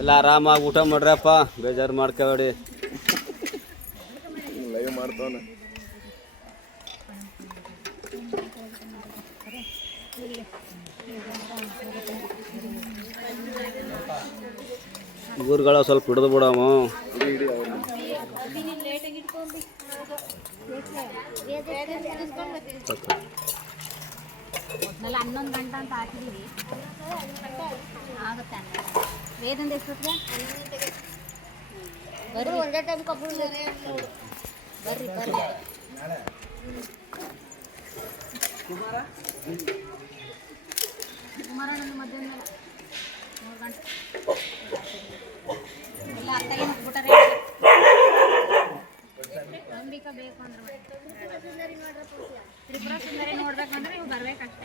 ಎಲ್ಲ ಆರಾಮಾಗಿ ಊಟ ಮಾಡ್ರಪ್ಪ, ಬೇಜಾರು ಮಾಡ್ಕೋಬೇಡಿ. ಲೈವ್ ಮಾಡ್ತಾವನ ಊರುಗಳ ಸ್ವಲ್ಪ ಹಿಡಿದು ಬಿಡಮ್ಮ. ಮೊದಲ 11 ಗಂಟೆ ಅಂತ ಹಾಕಿದೀವಿ, ಆಗುತ್ತೆ ವೇದಂದ ಎಷ್ಟೊತ್ತಿಗೆ ಬರ್ರಿ, ಒಂದೇ ಟೈಮ್ ಬರ್ರಿ ಬರ್ರಿ. ಕುಮಾರಣ್ಣ ಮಧ್ಯಾಹ್ನ 3 ಗಂಟೆ ಎಲ್ಲ ಅತ್ತಾಗೆ ಮುಟ್ಬಿಟ್ಟಾರೆ. ಅಂಬಿಕಾ ಬೇಕು ಅಂದ್ರೆ ತ್ರಿಪುರ ಸುಂದರಿ ನೋಡ್ಬೇಕಂದ್ರೆ ನೀವು ಬರ್ಬೇಕಷ್ಟೇ.